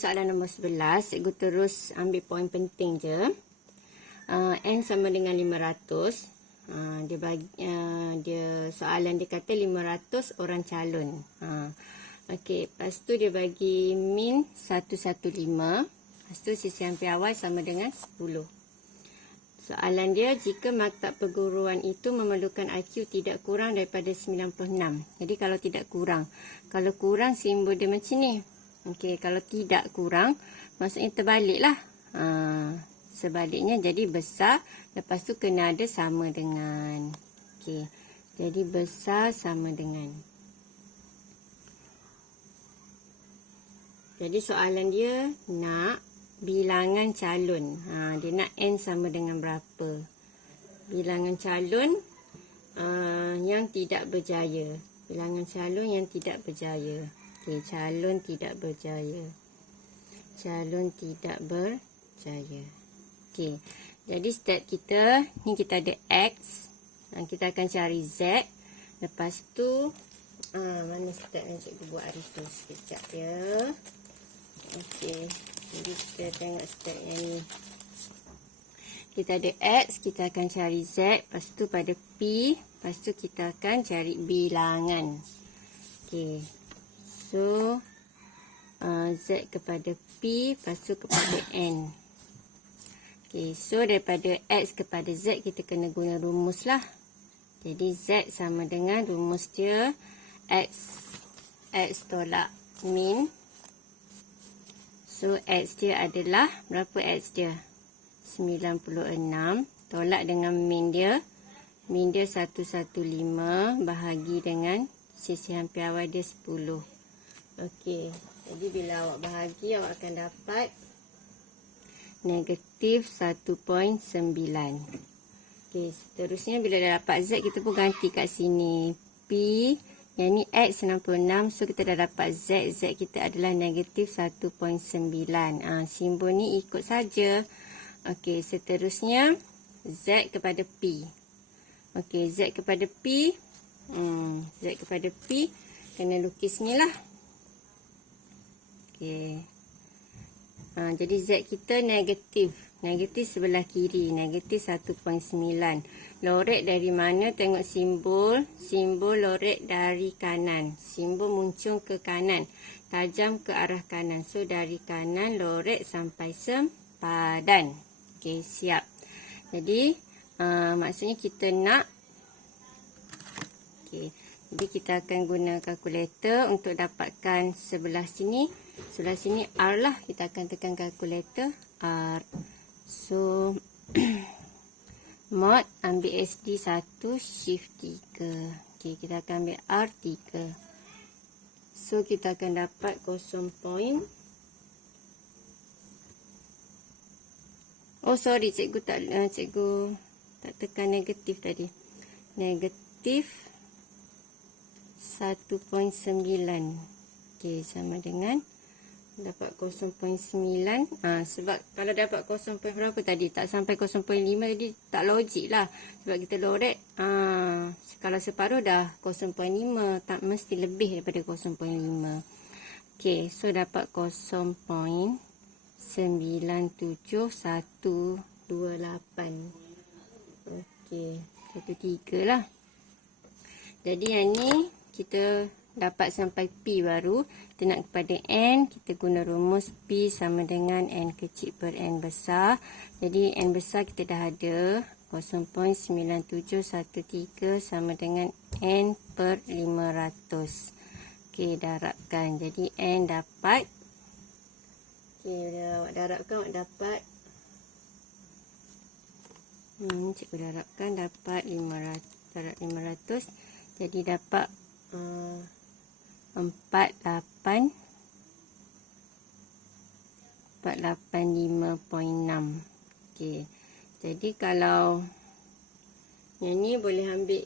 soalan nombor 11, cikgu terus ambil poin penting je. N sama dengan 500. Dia soalan dia kata 500 orang calon. Okey, lepas tu dia bagi min 115. Lepas tu sisi hampir awal sama dengan 10. Soalan dia, jika maktab perguruan itu memerlukan IQ tidak kurang daripada 96. Jadi kalau tidak kurang. Kalau kurang simbol dia macam ni. Okey, kalau tidak kurang maksudnya terbaliklah. Sebaliknya jadi besar, lepas tu kena ada sama dengan. Okey. Jadi besar sama dengan. Jadi soalan dia nak bilangan calon. Dia nak N sama dengan berapa? Bilangan calon yang tidak berjaya. Bilangan calon yang tidak berjaya. Okey, calon tidak berjaya. Calon tidak berjaya. Okey. Jadi step kita, ni kita ada X. Kita akan cari Z. Lepas tu, mana step yang cikgu buat hari tu? Sekejap ya. Okey. Jadi kita tengok step yang ni. Kita ada X, kita akan cari Z. Lepas tu pada P, lepas tu kita akan cari bilangan. Okey. So, Z kepada P, lepas tu kepada N. Okey, so daripada X kepada Z kita kena guna rumus lah. Jadi Z sama dengan rumus dia X tolak min. So, X dia adalah, berapa X dia? 96. Tolak dengan min dia. Min dia 115 bahagi dengan sisi hampir awal dia 10. Okey. Jadi, bila awak bahagi, awak akan dapat negatif 1.9. Okey. Seterusnya, bila dah dapat Z, kita pun ganti kat sini. P. Yang ni X 66. So, kita dah dapat Z. Z kita adalah negatif 1.9. Simbol ni ikut saja. Okey, seterusnya Z kepada P. Okey, Z kepada P. Z kepada P. Kena lukis ni lah. Okey. Jadi Z kita negatif. Negatif sebelah kiri. Negatif 1.9. Lorek dari mana? Tengok simbol. Simbol lorek dari kanan. Simbol muncung ke kanan. Tajam ke arah kanan. So, dari kanan lorek sampai sempadan. Okey, siap. Jadi, maksudnya kita nak. Okey. Jadi, kita akan guna kalkulator untuk dapatkan sebelah sini. Sebelah sini R lah. Kita akan tekan kalkulator. R. So, mod ambil SD 1, shift 3. Okey, kita akan ambil R3. So, kita akan dapat 0. Oh, sorry, cikgu tak tekan negatif tadi. Negatif 1.9. Okey, sama dengan dapat 0.9. Sebab kalau dapat 0. Berapa tadi? Tak sampai 0.5, jadi tak logik lah. Sebab kita lorek. Kalau separuh dah 0.5. Tak mesti lebih daripada 0.5. Okey, so dapat 0.97128. Okey, 13 lah. Jadi yang ni kita dapat sampai P baru. Kita nak kepada N. Kita guna rumus P sama dengan N kecil per N besar. Jadi N besar kita dah ada. 0.9713 sama dengan N per 500. Okey, darabkan. Jadi N dapat. Okey, bila awak darabkan, awak dapat. Cikgu darabkan dapat 500. Jadi dapat 485.6. Okey. Jadi kalau yang ni boleh ambil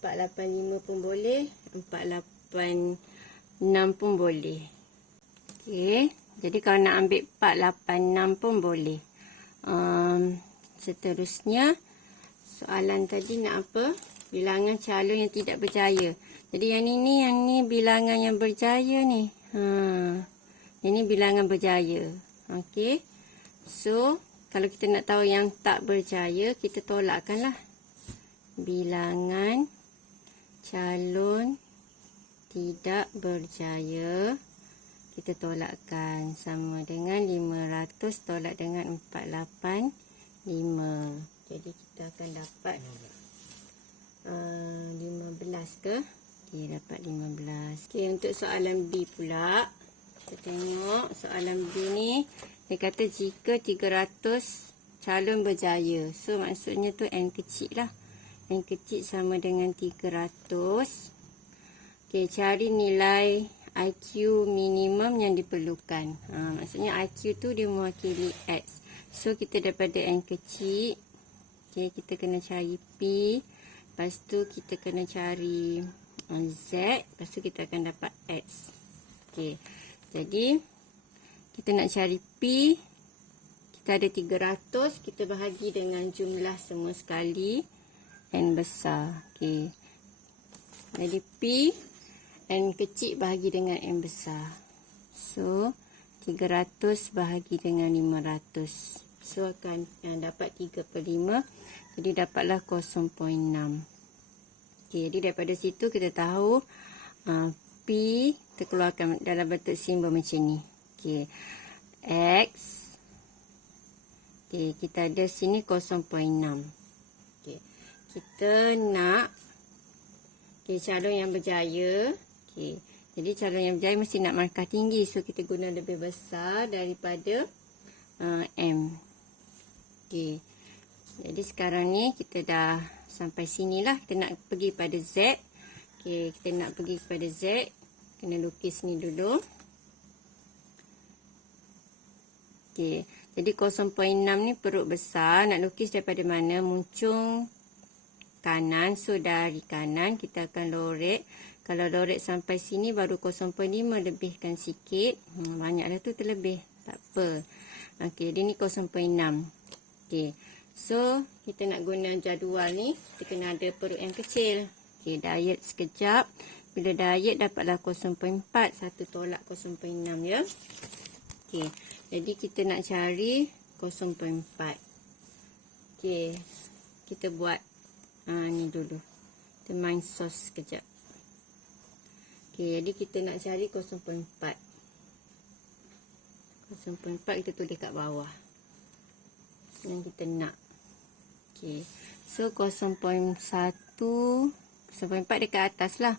485 pun boleh, 486 pun boleh. Okey. Jadi kalau nak ambil 486 pun boleh. Seterusnya soalan tadi nak apa? Bilangan calon yang tidak berjaya. Jadi yang ni bilangan yang berjaya ni. Ini bilangan berjaya. Okey. So, kalau kita nak tahu yang tak berjaya, kita tolakkanlah. Bilangan calon tidak berjaya, kita tolakkan sama dengan 500 tolak dengan 485. Jadi kita akan dapat 15 ke? Okey, dapat 15. Okey, untuk soalan B pula. Kita tengok soalan B ni. Dia kata jika 300 calon berjaya. So, maksudnya tu N kecil lah. N kecil sama dengan 300. Okey, cari nilai IQ minimum yang diperlukan. Maksudnya IQ tu dia mewakili X. So, kita daripada N kecil. Okey, kita kena cari P. Lepas tu, kita kena cari Z. Lepas tu, kita akan dapat X. Okey, jadi kita nak cari P. Kita ada 300. Kita bahagi dengan jumlah semua sekali. N besar. Okey. Jadi P. N kecil bahagi dengan N besar. So, 300 bahagi dengan 500. So, akan dapat 3/5. Jadi, dapatlah 0.6. Okey, jadi daripada situ kita tahu P kita keluarkan dalam bentuk simbol macam ni. Okey. X. Okey, kita ada sini 0.6. Okey. Kita nak calon yang berjaya. Okey. Jadi calon yang berjaya mesti nak markah tinggi. So kita guna lebih besar daripada M. Okey. Jadi sekarang ni kita dah sampai sinilah. Kita nak pergi pada Z. Okey, kita nak pergi kepada Z. Kena lukis ni dulu. Okey. Jadi 0.6 ni perut besar. Nak lukis daripada mana? Muncung kanan. So dari kanan kita akan lorek. Kalau lorek sampai sini baru 0.5, lebihkan sikit. Banyaklah tu terlebih. Tak apa. Okey, dia ni 0.6. Okey. So kita nak guna jadual ni, kita kena ada perut yang kecil. Okey, diet sekejap. Bila diet dapatlah 0.4, 1 tolak 0.6 ya. Okey, jadi kita nak cari 0.4. Okey, kita buat ni dulu. Kita main sos sekejap. Okey, jadi kita nak cari 0.4. 0.4 kita tulis kat bawah. Yang kita nak. Okey, so 0.1, 0.4 dekat atas lah.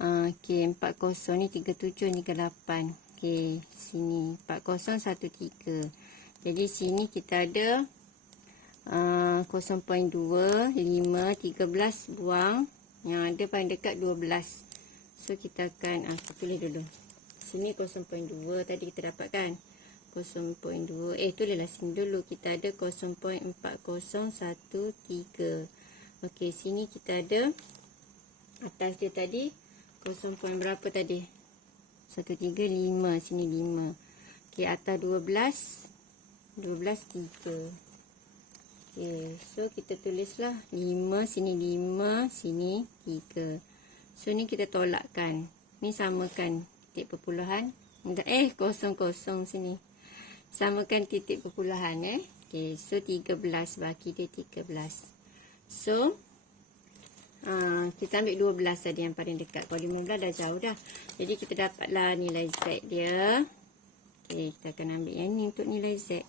Okey, 40 ni 37 ni ke 8. Okey, sini 4013. Jadi sini kita ada 0.2, 5, 13 buang. Yang ada paling dekat 12. So kita akan aku tulis dulu. Sini 0.2 tadi kita dapatkan. 0.2. Tulislah sini dulu. Kita ada 0.4013. Okey, sini kita ada atas dia tadi 0. Berapa tadi? 135. Sini 5. Okey, atas 12. 12, 3. Okey, so kita tulislah 5. Sini 5. Sini 3. So, ni kita tolakkan. Ni samakan titik perpuluhan. Kosong sini. Samakan titik perpuluhan. Okey, so 13 bagi dia 13. So, kita ambil 12 tadi yang paling dekat. Kalau 15 dah jauh dah. Jadi kita dapatlah nilai Z dia. Okey, kita akan ambil yang ni untuk nilai Z.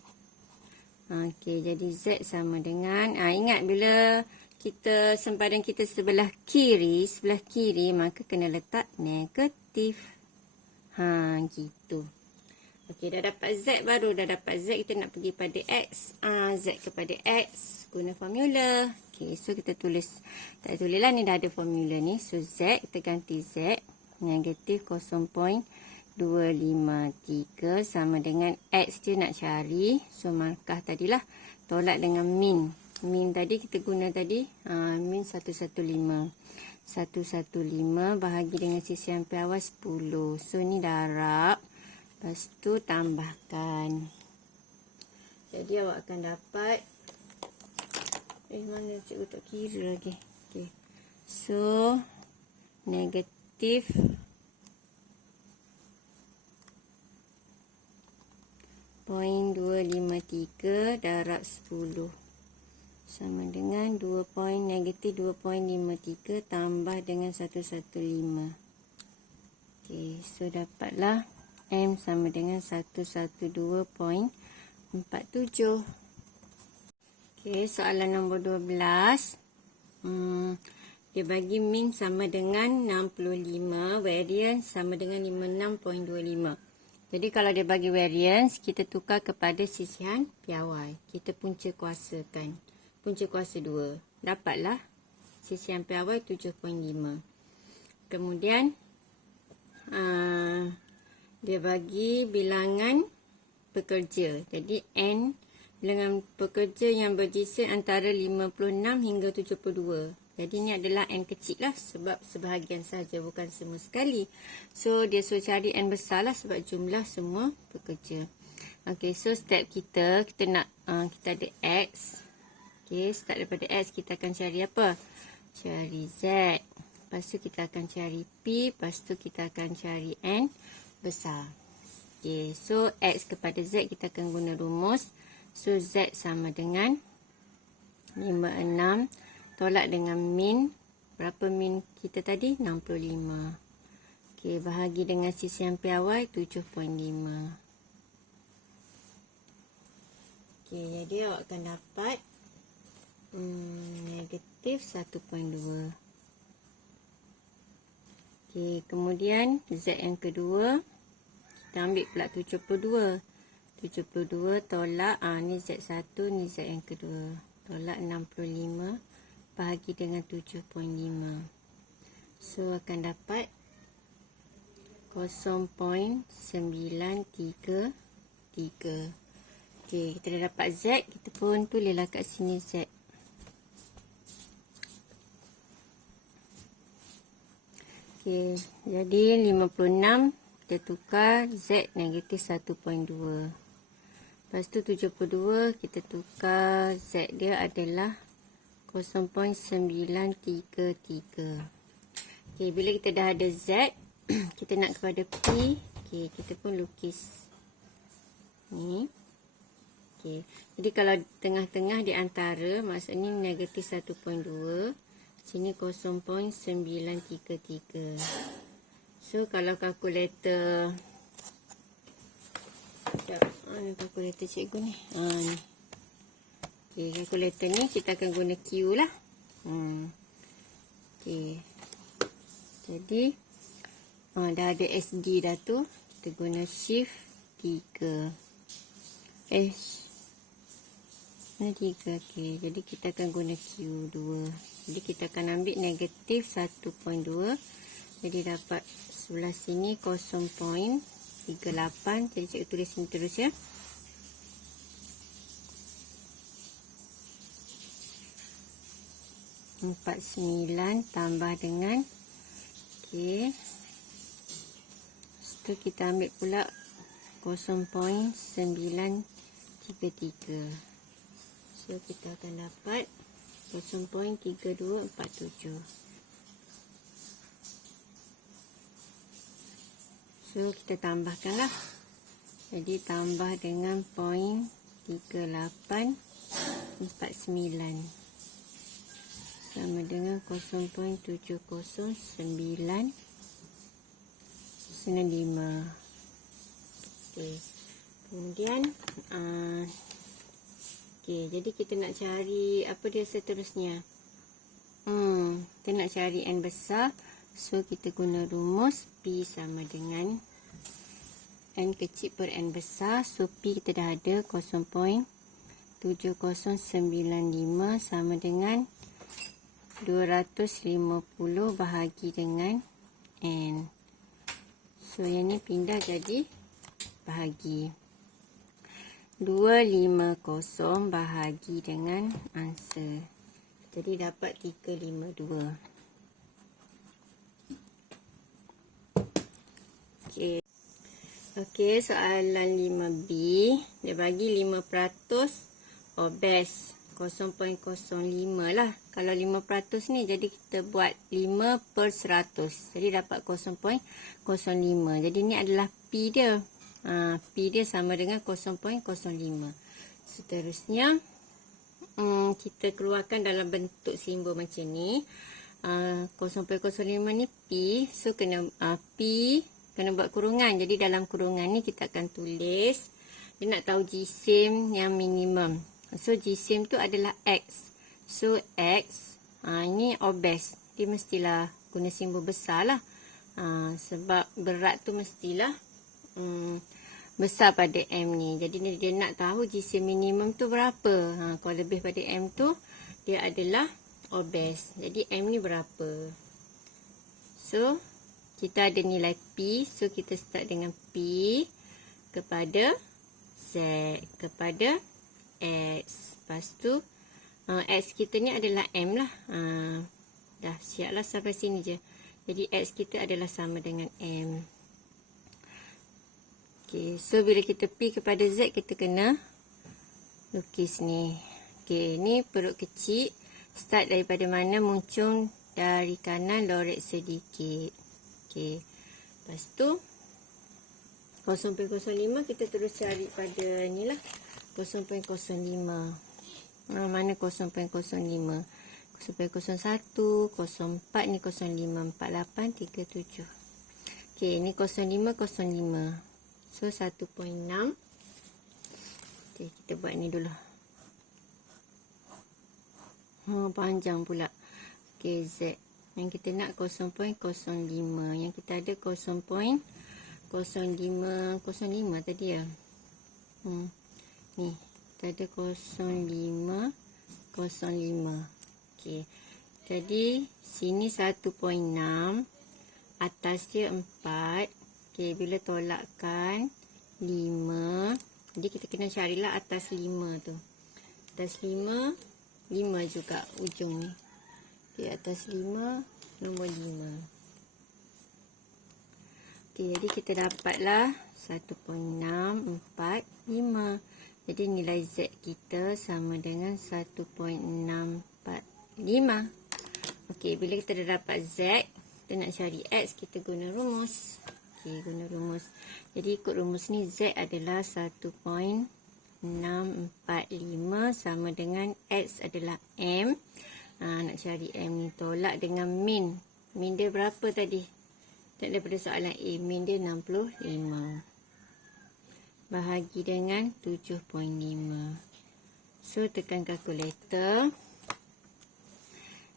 Okey, jadi Z sama dengan ingat bila kita sempadan kita sebelah kiri, maka kena letak negatif. Gitu. Okey, dah dapat Z, baru dah dapat Z, kita nak pergi pada X. Z kepada X guna formula. Okey, so kita tulis. Tak tulislah, ni dah ada formula ni. So Z kita ganti Z negatif 0.253 sama dengan X dia nak cari. So markah tadilah tolak dengan min. Min tadi kita guna tadi min 115. 115 bahagi dengan sisi ampere awal 10. So ni darab. Lepas tu tambahkan. Jadi awak akan dapat. Mana cikgu tak kira lagi. Okay. So negatif 253 darab 10 sama dengan negatif 2.53 tambah dengan 115. Okey, so dapatlah M sama dengan 112.47. Okey, soalan nombor 12. Dia bagi min sama dengan 65, variance sama dengan 56.25. Jadi kalau dia bagi variance, kita tukar kepada sisihan piawai. Kita punca kuasakan. Punca kuasa 2. Dapatlah sisihan piawai 7.5. Kemudian dia bagi bilangan pekerja. Jadi N bilangan pekerja yang berjisen antara 56 hingga 72. Jadi ni adalah N kecil lah sebab sebahagian saja, bukan semua sekali. So dia suruh cari N besar lah sebab jumlah semua pekerja. Okay, so step kita nak kita ada X. Okay, start daripada X kita akan cari apa? Cari Z. Lepas tu kita akan cari P. Lepas tu kita akan cari N besar. Okay, so X kepada Z kita akan guna rumus. So Z sama dengan 56. Tolak dengan min. Berapa min kita tadi? 65. Okey, bahagi dengan sisihan piawai 7.5. Okey, jadi awak akan dapat negatif 1.2. Okey, kemudian Z yang kedua. Kita ambil pula 72. 72 tolak, ni Z1, ni Z yang kedua. Tolak 65. Bahagi dengan 7.5. So akan dapat 0.933. Okey, kita dah dapat Z, kita pun tulislah kat sini Z. Okey, jadi 56 kita tukar Z negatif 1.2. Lepas tu 72 kita tukar Z dia adalah 0.933. Okey, bila kita dah ada Z, kita nak kepada P. Okey, kita pun lukis ni. Okey, jadi kalau tengah-tengah di antara, maksudnya negatif 1.2, sini 0.933. So kalau kalkulator, ni kalkulator cikgu ni. Ni. Okey, kalkulator ni kita akan guna Q lah. Okey. Jadi dah ada SD dah tu, kita guna shift 3. Mana 3? Okey, jadi kita akan guna Q2. Jadi kita akan ambil negatif 1.2. Jadi dapat sebelah sini 0.38. Jadi cikgu tulis sini terus ya. 49 tambah dengan okey. Setelah kita ambil pula 0.933. So kita akan dapat 0.3247. So kita tambahkanlah. Jadi tambah dengan 0.3849 sama dengan 0.709995. Okey. Kemudian okey, jadi kita nak cari apa dia seterusnya? Kita nak cari N besar. So kita guna rumus P sama dengan N kecil per N besar. So P kita dah ada 0.7095 sama dengan 250 bahagi dengan N. So yang ni pindah jadi bahagi. 250 bahagi dengan answer. Jadi dapat 352. Okey. Okey, soalan 5B. Dia bagi 5% obes. 0.05 lah. Kalau 5% ni, jadi kita buat 5/100. Jadi dapat 0.05. Jadi ni adalah P dia. P dia sama dengan 0.05. Seterusnya, kita keluarkan dalam bentuk simbol macam ni. 0.05 ni P. So, P kena buat kurungan. Jadi, dalam kurungan ni kita akan tulis. Dia nak tahu jisim yang minimum. So, jisim tu adalah X. So, X, ini obes. Dia mestilah guna simbol besar lah. Sebab berat tu mestilah besar pada M ni. Jadi, dia nak tahu jisim minimum tu berapa. Kalau lebih pada M tu, dia adalah obes. Jadi, M ni berapa? So, kita ada nilai P. So, kita start dengan P kepada Z kepada X. Lepas tu X kita ni adalah M lah. Dah siap lah sampai sini je. Jadi X kita adalah sama dengan M. Okay, so bila kita P kepada Z, kita kena lukis ni. Okay, ni perut kecil. Start daripada mana? Muncung dari kanan, lorek sedikit. Okay, lepas tu 0.05 kita terus cari pada ni lah. 0.05. Mana 0.05? 0.01, 04 ni 05, 48, 37. Okey, ni 05, 05. So, 1.6. Okey, kita buat ni dulu. Panjang pula. Okey, Z. Yang kita nak 0.05. Yang kita ada 0.05 tadi ya. Ni, kita ada 0.5. Okey. Jadi, sini 1.6. Atas dia 4. Okey, bila tolakkan 5. Jadi, kita kena carilah atas 5 tu. Atas 5, 5 juga ujung ni. Okey, atas 5, nombor 5. Okey, jadi kita dapatlah 1.645. Jadi nilai Z kita sama dengan 1.645. Okey, bila kita dah dapat Z, kita nak cari X, kita guna rumus. Okey, guna rumus. Jadi ikut rumus ni, Z adalah 1.645 sama dengan X adalah M. Nak cari M ni, tolak dengan min. Min dia berapa tadi? Daripada soalan A, min dia 65. Bahagi dengan 7.5. So, tekan kalkulator.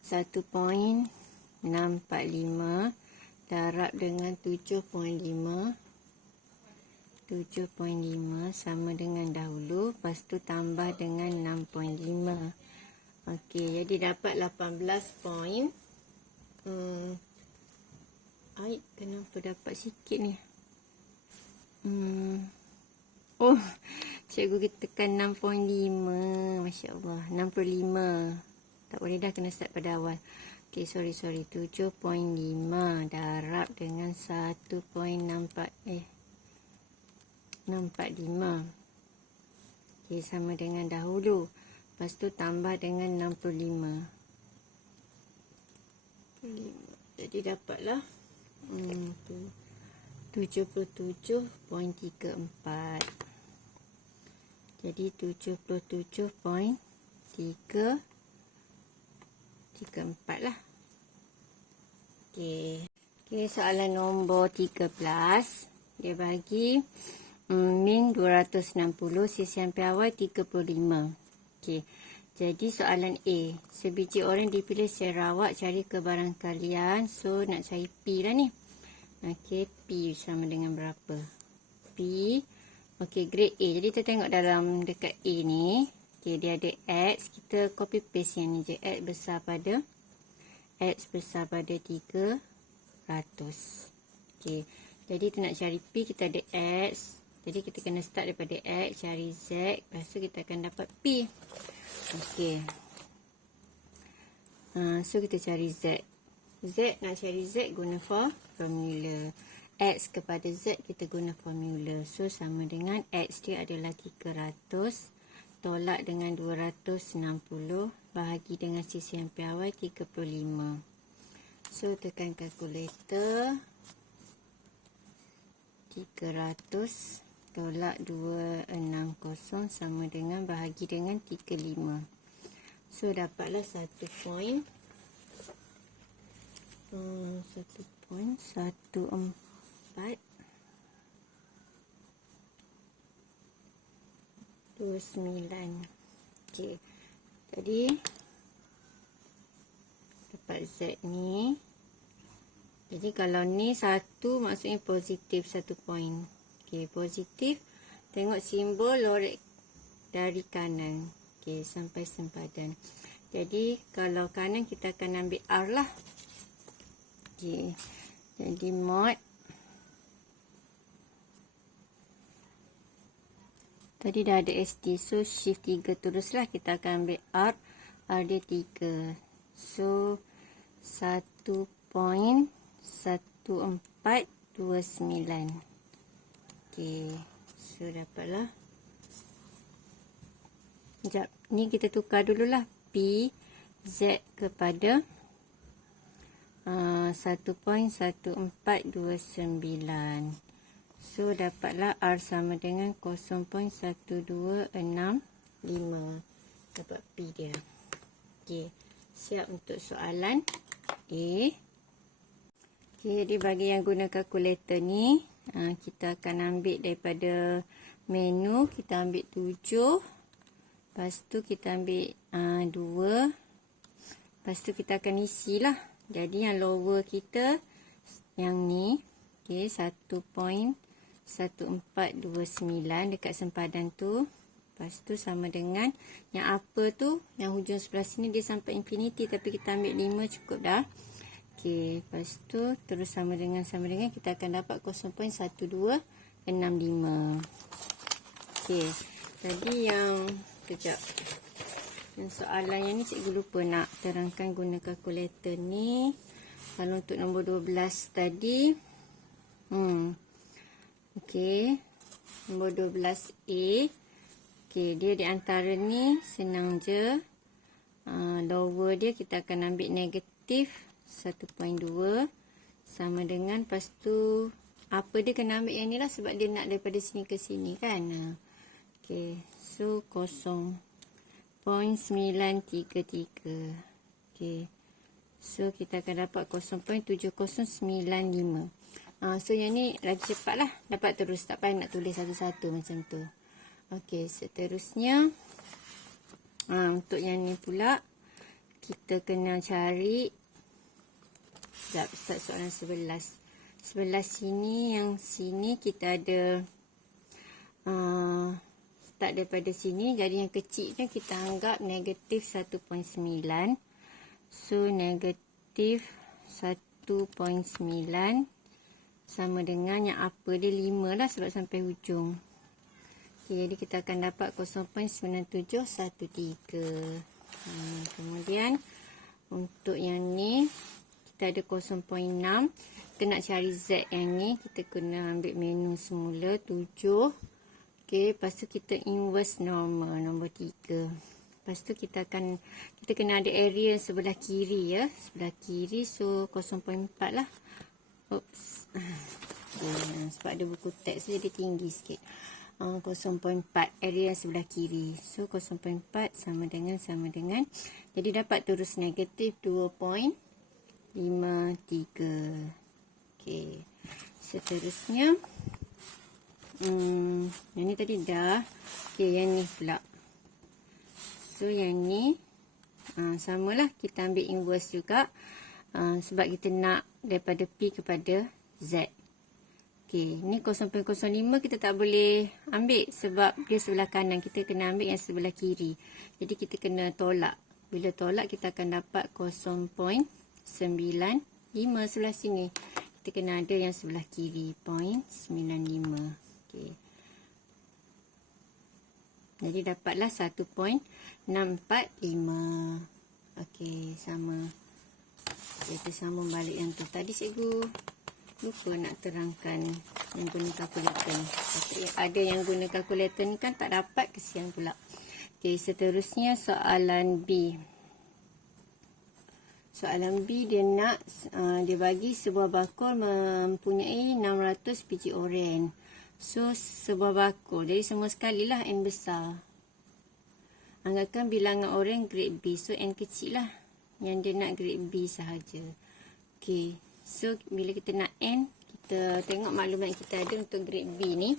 1.645 darab dengan 7.5. 7.5 sama dengan dahulu. Lepas tu tambah dengan 6.5. Okey, jadi dapat 18. Kenapa dapat sikit ni? Oh, cikgu kita tekan 6.5. Masya Allah, 65. Tak boleh dah, kena start pada awal. Okay, sorry. 7.5 darab dengan 645. Okay, sama dengan dahulu. Lepas tu tambah dengan 65. Jadi dapatlah 77.34. Jadi 77.34 lah. Okey, soalan nombor 13. Dia bagi min 260, sisian piawai 35. Okey. Jadi soalan A, sebiji orang dipilih secara awak, cari kebarangkalian. So, nak cari P lah ni. Okey, P sama dengan berapa? P, okey, grade A. Jadi, kita tengok dalam dekat A ni. Okey, dia ada X. Kita copy paste yang ni je. X besar pada 300. Okey, jadi kita nak cari P, kita ada X. Jadi, kita kena start daripada X, cari Z. Lepas tu, kita akan dapat P. Okey. So, kita cari Z. Z, nak cari Z, guna formula. X kepada Z, kita guna formula. So, sama dengan X dia adalah 300. Tolak dengan 260. Bahagi dengan sisian piawai 35. So, tekan kalkulator. 300 tolak 260 sama dengan bahagi dengan 35. So dapatlah 1 point 1.1429. Okey. Tadi dapat Z ni. Jadi kalau ni 1 maksudnya positif 1 point. Okey, positif. Tengok simbol lorek dari kanan. Okey, sampai sempadan. Jadi kalau kanan kita akan ambil R lah. Okey. Jadi mod tadi dah ada ST, so shift 3 teruslah kita akan ambil R. R dia 3. So 1.1429. Okey. So dapatlah. Sekejap. Ni kita tukar dululah. P Z kepada 1.1429. So dapatlah R sama dengan 0.1265. Dapat P dia. Okey. Siap untuk soalan A. Okey, jadi bagi yang guna kalkulator ni, kita akan ambil daripada menu, kita ambil 7. Lepas tu kita ambil 2. Lepas tu kita akan isilah. Jadi yang lower kita yang ni, okey, 1.1429 dekat sempadan tu. Lepas tu sama dengan yang upper tu, yang hujung sebelah sini dia sampai infinity, tapi kita ambil 5 cukup dah. Okey, lepas tu terus sama dengan kita akan dapat 0.1265. Okey, tadi yang kejap. Yang soalan yang ni cikgu lupa nak terangkan guna kalkulator ni. Kalau untuk nombor 12 tadi, okey, nombor 12A. Okey, dia di antara ni senang je. Lower dia kita akan ambil negatif 1.2 sama dengan, lepas tu apa dia kena ambil yang ni lah sebab dia nak daripada sini ke sini kan. Okey, so 0.933. Okey, so kita akan dapat 0.7095. So yang ni lagi cepat lah, dapat terus, tak payah nak tulis satu-satu macam tu. Okey, seterusnya untuk yang ni pula kita kena cari. Sekejap, start soalan 11. Sebelah sini, yang sini kita ada start daripada sini. Jadi yang kecilnya kita anggap negatif 1.9. So negatif 1.9 sama dengan yang upper dia 5 lah sebab sampai hujung. Okay, jadi kita akan dapat 0.9713. Kemudian untuk yang ni kita ada 0.6. Kita nak cari Z yang ni, kita kena ambil menu semula 7. Okey, lepas tu kita inverse normal nombor 3. Lepas tu kita kena ada area sebelah kiri ya, sebelah kiri, so 0.4 lah. Oops. Sebab ada buku teks jadi tinggi sikit. 0.4 area sebelah kiri. So 0.4 sama dengan jadi dapat terus negatif 2.53. Okey. Seterusnya yang ni tadi dah. Okey, yang ni pula. So yang ni samalah, kita ambil inverse juga. Sebab kita nak daripada P kepada Z. Okey, ni 0.05 kita tak boleh ambil sebab dia sebelah kanan. Kita kena ambil yang sebelah kiri. Jadi kita kena tolak. Bila tolak kita akan dapat 0.95 sebelah sini. Kita kena ada yang sebelah kiri 0.95. Okey. Jadi dapatlah 1.645. Okey, sama. Kita sambung balik yang tu. Tadi cikgu lupa nak terangkan yang guna kalkulator ni. Ada yang guna kalkulator ni kan tak dapat, kesian pula. Okey, seterusnya soalan B. Soalan B dia nak dia bagi sebuah bakul mempunyai 600 biji oren. So, sebuah bakul. Jadi, semua sekali lah N besar. Anggapkan bilangan orang grade B. So, N kecil lah. Yang dia nak grade B sahaja. Okay. So, bila kita nak N, kita tengok maklumat yang kita ada untuk grade B ni.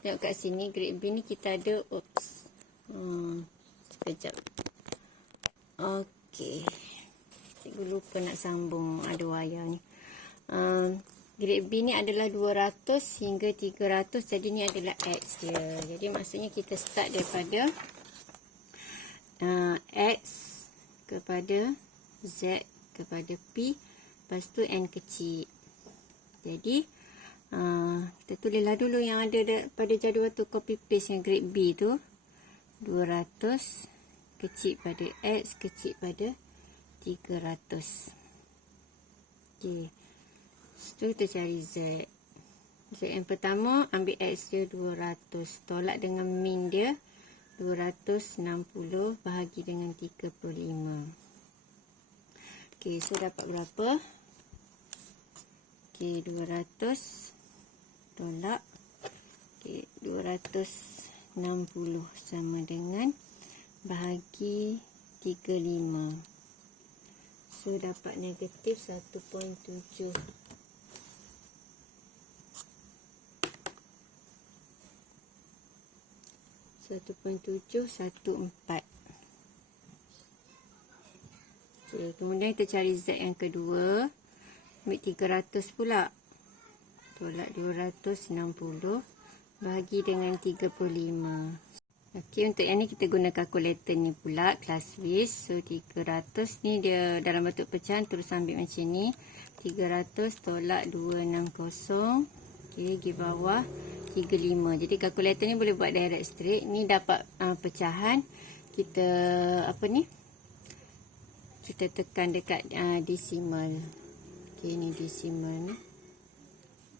Tengok kat sini, grade B ni kita ada, sekejap. Okay. Cikgu lupa nak sambung, ada wayar ni. Grade B ni adalah 200 hingga 300. Jadi ni adalah X dia. Jadi maksudnya kita start daripada X kepada Z kepada P. Lepas tu N kecil. Jadi kita tulislah dulu yang ada pada jadual tu, copy paste yang grade B tu. 200 kecil pada X kecil pada 300. Okay. Setelah kita cari Z. Z yang pertama, ambil X dia 200. Tolak dengan min dia 260 bahagi dengan 35. Okay, so dapat berapa? Okay, 200 tolak. Okay, 260 sama dengan bahagi 35. So, dapat negatif 1.7. 1.714. Okay, kemudian kita cari Z yang kedua. Ambil 300 pula. Tolak 260 bahagi dengan 35. Okey, untuk yang ni kita guna kalkulator ni pula, kelas WIS. So 300 ni dia dalam bentuk pecahan, terus ambil macam ni. 300 tolak 260. Okey, di bawah 35. Jadi kalkulator ni boleh buat direct straight. Ni dapat pecahan. Kita apa ni? Kita tekan dekat desimal. Okey, ni desimal ni.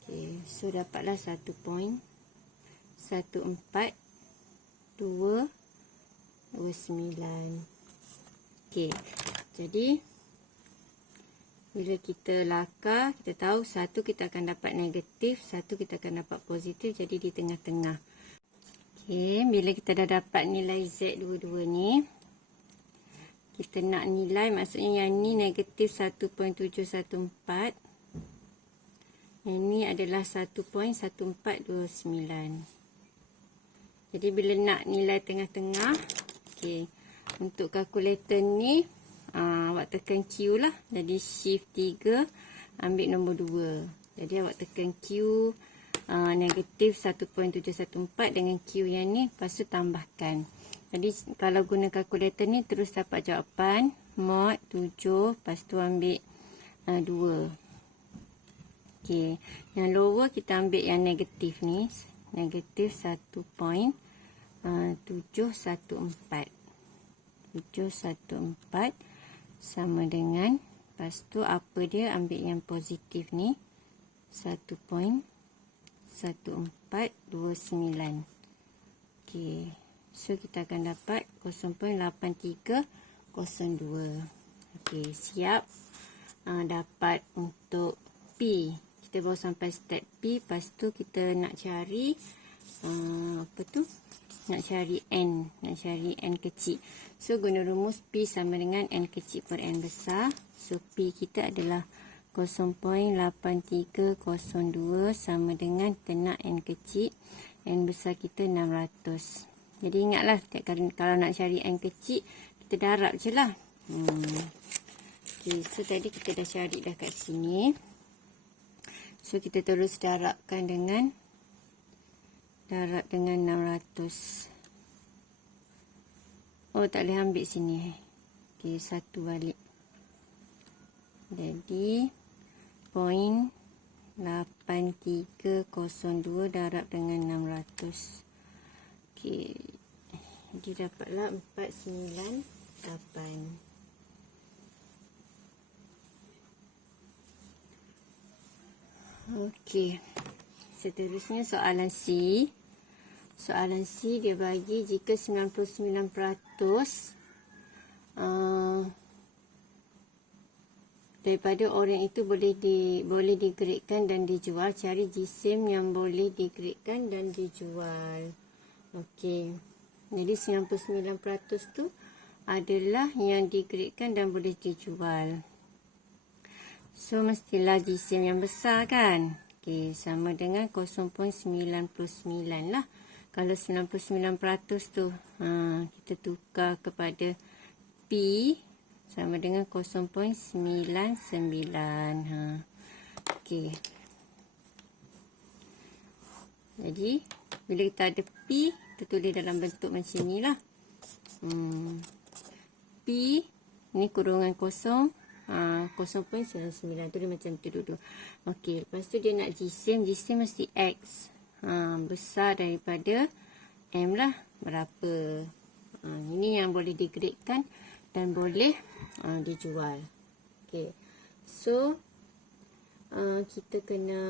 Okey, so dapatlah 1.1429. Okey. Jadi bila kita lakar, kita tahu satu kita akan dapat negatif, satu kita akan dapat positif, jadi di tengah-tengah. Okey, bila kita dah dapat nilai Z dua-dua ni, kita nak nilai, maksudnya yang ni negatif 1.714. Yang ni adalah 1.1429. Jadi bila nak nilai tengah-tengah, okey, untuk kalkulator ni, awak tekan Q lah. Jadi shift 3, ambil nombor 2. Jadi awak tekan Q negatif 1.714 dengan Q yang ni, lepas tu tambahkan. Jadi kalau guna kalkulator ni terus dapat jawapan mod 7, lepas tu ambil 2. Okey, yang lower kita ambil yang negatif ni, negatif 1.714. 714 sama dengan, lepas tu apa dia, ambil yang positif ni 1.1429. Okey, so kita akan dapat 0.8302. Okey, siap. Dapat untuk P. Kita baru sampai step P. Lepas tu kita nak cari apa tu? Nak cari N. Nak cari N kecil. So, guna rumus P sama dengan N kecil per N besar. So, P kita adalah 0.8302 sama dengan kita nak N kecil. N besar kita 600. Jadi, ingatlah kalau nak cari N kecil, kita darab je lah. Okay, so, tadi kita dah cari dah kat sini. So, kita terus darabkan dengan 600. Oh, tak boleh ambil sini. Okey, satu balik. Jadi 0.8302 darab dengan 600. Okey. Jadi dapatlah 498. Okey. Seterusnya soalan C. Soalan C dia bagi jika 99% daripada orang itu boleh digradekan dan dijual. Cari jisim yang boleh digradekan dan dijual. Okey. Jadi 99% tu adalah yang digradekan dan boleh dijual. So mestilah jisim yang besar kan. Okey, sama dengan 0.99 lah. Kalau 99% tu kita tukar kepada P sama dengan 0.99. Okey. Jadi bila kita ada P, kita tulis dalam bentuk macam ni lah. P ni kurungan kosong. 0.99 tu dia macam tu dulu. Okey, lepas tu dia nak jisim mesti X. Besar daripada M lah. Berapa? Ini yang boleh digradekan dan boleh dijual. Okey. So kita kena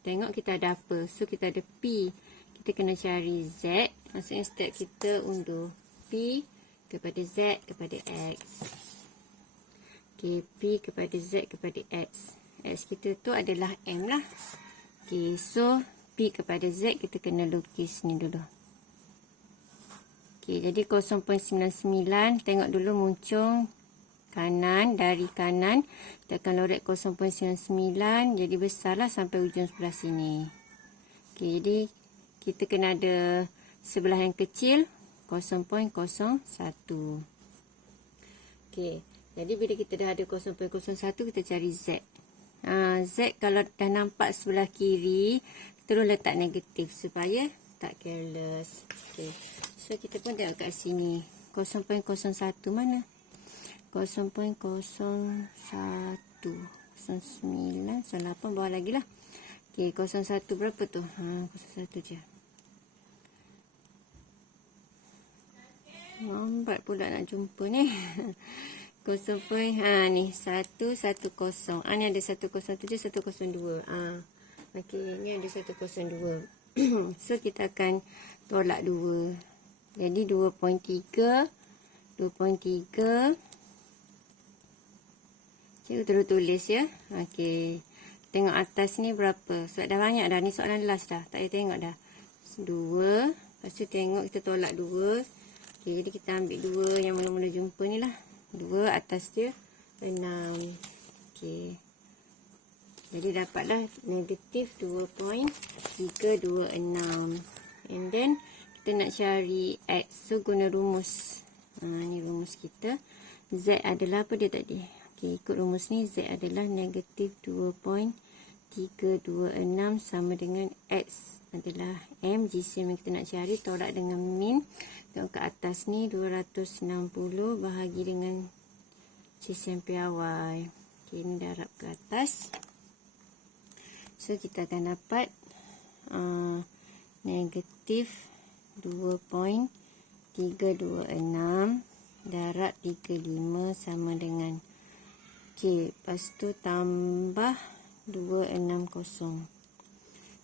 tengok kita ada apa. So kita ada P. Kita kena cari Z. Maksudnya step kita undur P kepada Z kepada X. Okey, P kepada Z kepada X. X kita tu adalah M lah. Okey, so P kepada Z kita kena lukis ni dulu. Okey, jadi 0.99 tengok dulu muncul kanan, dari kanan kita akan lorek 0.99 jadi besarlah sampai ujung sebelah sini. Okey, jadi kita kena ada sebelah yang kecil 0.01. Okey. Jadi bila kita dah ada 0.01 kita cari Z. Z kalau dah nampak sebelah kiri terus letak negatif supaya tak careless. Okay. So kita pun tengok kat sini 0.01 mana? 0.01 09 8 bawah lagi lah. Okay, 01 berapa tu? 01 je. Lambat pula nak jumpa ni. 0. Ni 110. Ni ada 107, 102. Okey, ni ada 102. So kita akan tolak 2. Jadi 2.3. Cikgu terus tulis ya. Okey. Tengok atas ni berapa? Sebab dah banyak dah. Ni soalan last dah. Tak payah tengok dah. 2. Lepas tu tengok kita tolak 2. Okey, jadi kita ambil 2 yang mula-mula jumpa ni lah. 2 atas dia 6. Okey. Jadi dapatlah negatif 2.326. And then kita nak cari X. So guna rumus. Ni rumus kita. Z adalah apa dia tadi? Okey, ikut rumus ni Z adalah negatif 2.326 sama dengan X adalah M. Jisim yang kita nak cari tolak dengan min. Tengok ke atas ni 260 bahagi dengan jisim piawai. Okey, ni darab ke atas. So kita akan dapat negatif 2.326 darab 35 sama dengan Okey, lepas tu tambah 260.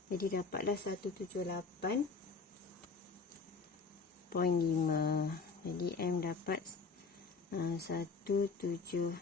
Jadi dapatlah 178.5. Jadi M dapat 178.5